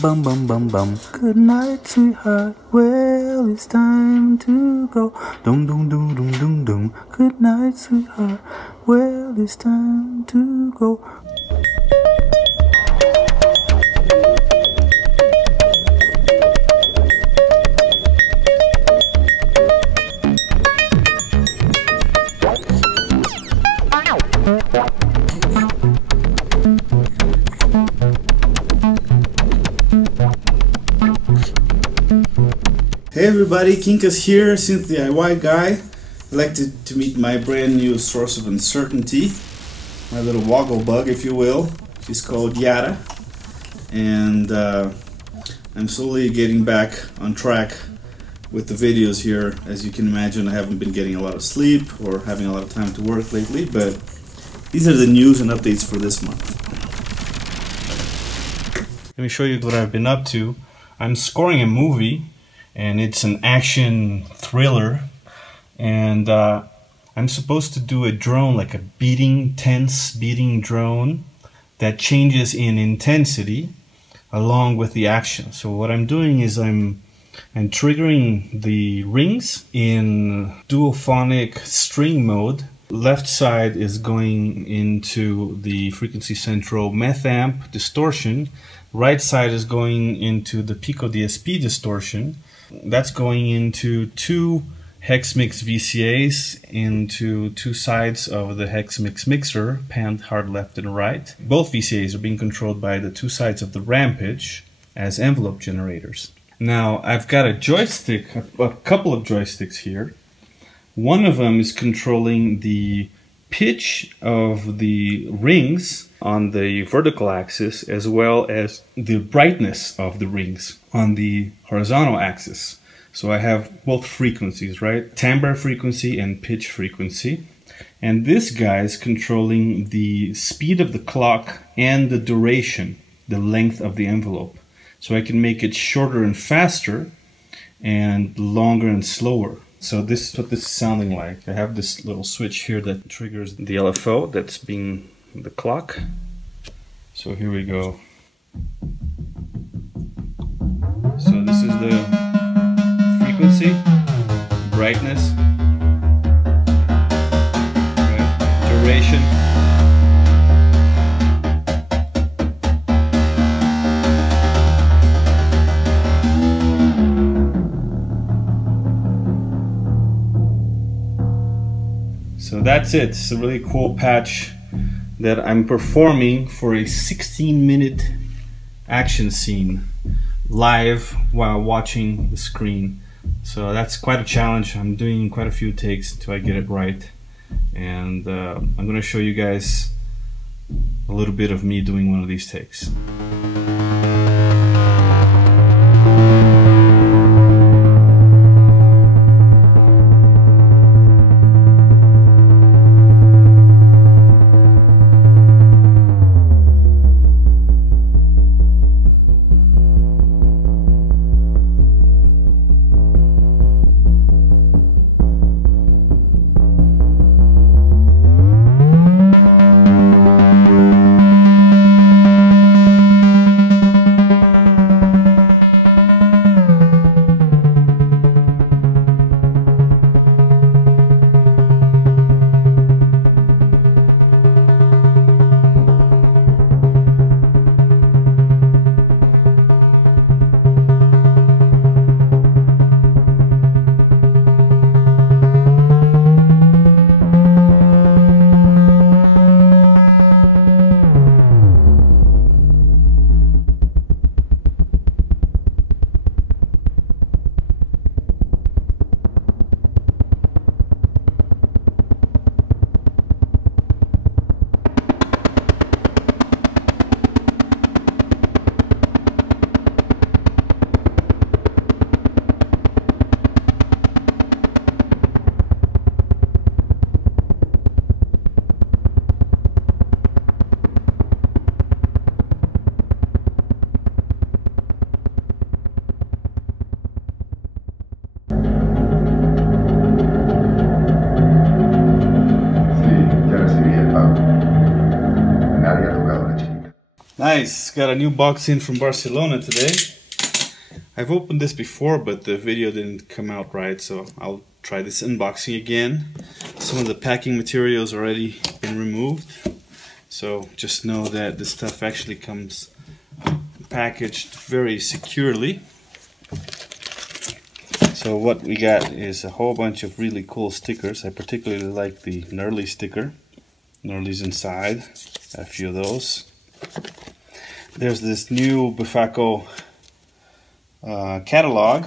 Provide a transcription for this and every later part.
bum bum bum bum bum. Good night, sweetheart. Well, it's time to go. Dum dum dum dum dum dum. Good night, sweetheart. Well, it's time to go. Hey everybody, Quincas here, Synth DIY guy. I'd like to meet my brand new source of uncertainty, my little woggle bug if you will. She's called Yara, and I'm slowly getting back on track with the videos here. As you can imagine, I haven't been getting a lot of sleep or having a lot of time to work lately, but these are the news and updates for this month. Let me show you what I've been up to. I'm scoring a movie, and it's an action thriller, and I'm supposed to do a drone, like a tense beating drone that changes in intensity along with the action. So what I'm doing is I'm triggering the rings in duophonic string mode. Left side is going into the frequency central meth amp distortion. Right side is going into the Pico DSP distortion. That's going into two hex mix VCAs into two sides of the hex mix mixer, panned hard left and right. Both VCAs are being controlled by the two sides of the rampage as envelope generators. Now I've got a joystick, a couple of joysticks here. One of them is controlling the pitch of the rings on the vertical axis, as well as the brightness of the rings on the horizontal axis. So I have both frequencies, right? Timbre frequency and pitch frequency. And this guy is controlling the speed of the clock and the duration, the length of the envelope. So I can make it shorter and faster and longer and slower. So this is what this is sounding like. I have this little switch here that triggers the LFO that's being the clock. So here we go. So this is the frequency, brightness, right, duration. So that's it. It's a really cool patch that I'm performing for a 16-minute action scene live while watching the screen. So that's quite a challenge. I'm doing quite a few takes until I get it right. And I'm going to show you guys a little bit of me doing one of these takes. Nice, got a new box in from Barcelona today. I've opened this before, but the video didn't come out right, so I'll try this unboxing again. Some of the packing materials already been removed, so just know that this stuff actually comes packaged very securely. So what we got is a whole bunch of really cool stickers. I particularly like the Gnarly sticker. Gnarly's inside, a few of those. There's this new Befaco catalog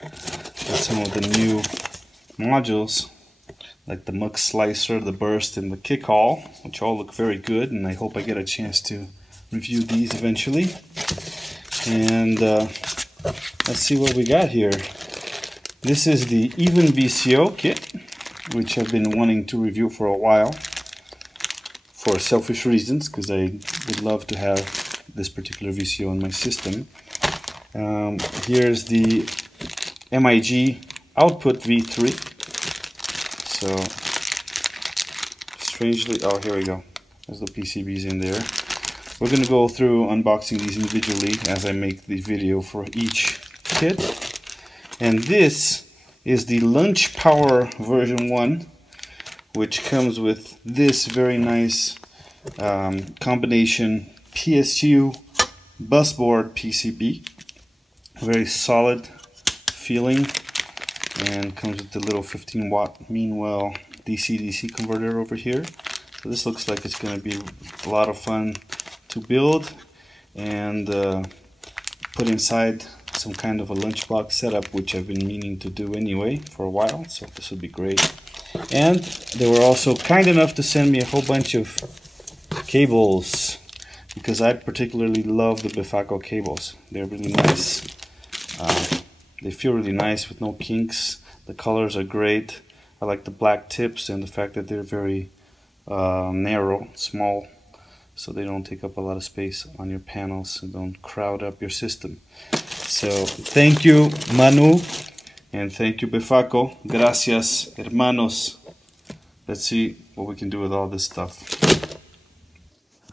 with some of the new modules, like the muck slicer, the burst, and the kick haul, which all look very good, and I hope I get a chance to review these eventually. And let's see what we got here. This is the Even VCO kit, which I've been wanting to review for a while for selfish reasons, because I would love to have this particular VCO in my system. Here's the MIG output V3. So strangely, oh, here we go. There's the PCBs in there. We're going to go through unboxing these individually as I make the video for each kit. And this is the Lunch Power version 1, which comes with this very nice combination PSU busboard PCB. Very solid feeling, and comes with the little 15-watt Meanwell DC-DC converter over here. So this looks like it's going to be a lot of fun to build and put inside some kind of a lunchbox setup, which I've been meaning to do anyway for a while, so this would be great. And they were also kind enough to send me a whole bunch of cables, because I particularly love the Befaco cables. They're really nice. They feel really nice with no kinks. The colors are great. I like the black tips and the fact that they're very narrow, small, so they don't take up a lot of space on your panels and don't crowd up your system. So thank you, Manu, and thank you, Befaco. Gracias, hermanos. Let's see what we can do with all this stuff.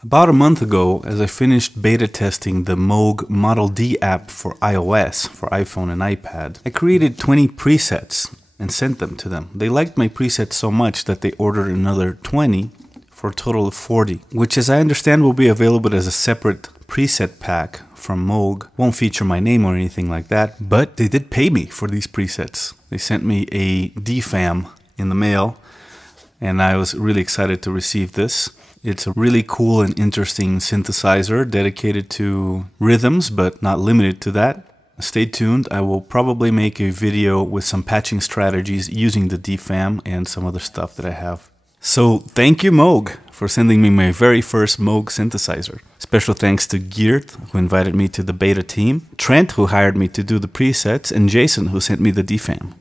About a month ago, as I finished beta testing the Moog Model D app for iOS, for iPhone and iPad, I created 20 presets and sent them to them. They liked my presets so much that they ordered another 20 for a total of 40, which, as I understand, will be available as a separate preset pack from Moog. Won't feature my name or anything like that, but they did pay me for these presets. They sent me a DFAM in the mail, and I was really excited to receive this. It's a really cool and interesting synthesizer dedicated to rhythms, but not limited to that. Stay tuned. I will probably make a video with some patching strategies using the DFAM and some other stuff that I have. So thank you, Moog, for sending me my very first Moog synthesizer. Special thanks to Geert, who invited me to the beta team, Trent, who hired me to do the presets, and Jason, who sent me the DFAM.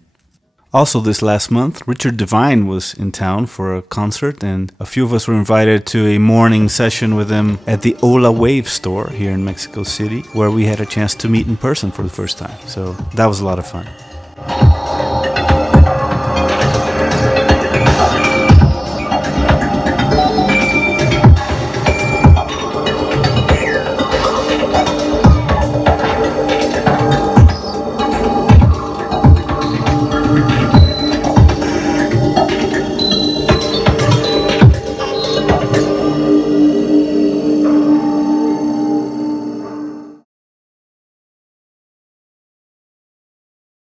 Also this last month, Richard Devine was in town for a concert, and a few of us were invited to a morning session with him at the Ola Wave store here in Mexico City, where we had a chance to meet in person for the first time. So that was a lot of fun.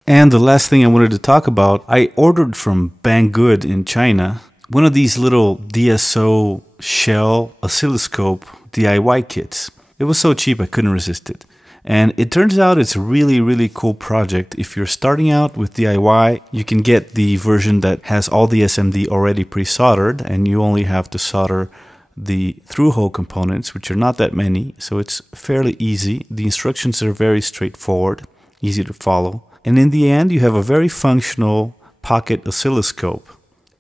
And the last thing I wanted to talk about, I ordered from BangGood in China one of these little DSO Shell oscilloscope DIY kits. It was so cheap I couldn't resist it. And it turns out it's a really, really cool project. If you're starting out with DIY, you can get the version that has all the SMD already pre-soldered, and you only have to solder the through-hole components, which are not that many, so it's fairly easy. The instructions are very straightforward, easy to follow. And in the end, you have a very functional pocket oscilloscope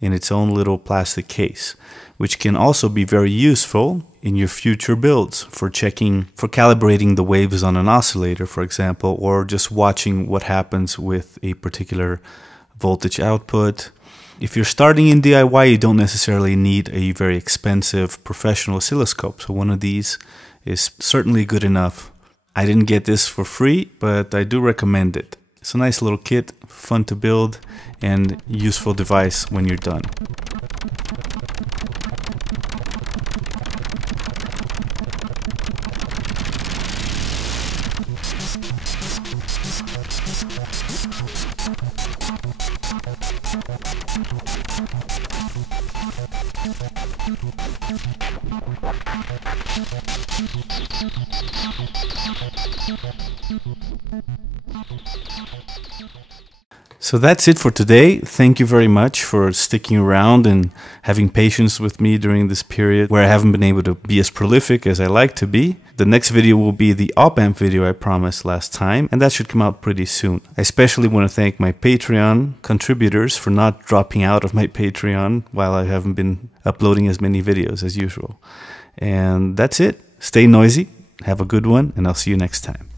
in its own little plastic case, which can also be very useful in your future builds for calibrating the waves on an oscillator, for example, or just watching what happens with a particular voltage output. If you're starting in DIY, you don't necessarily need a very expensive professional oscilloscope. So one of these is certainly good enough. I didn't get this for free, but I do recommend it. It's a nice little kit, fun to build, and useful device when you're done. So that's it for today. Thank you very much for sticking around and having patience with me during this period where I haven't been able to be as prolific as I like to be. The next video will be the op-amp video I promised last time, and that should come out pretty soon. I especially want to thank my Patreon contributors for not dropping out of my Patreon while I haven't been uploading as many videos as usual. And that's it. Stay noisy, have a good one, and I'll see you next time.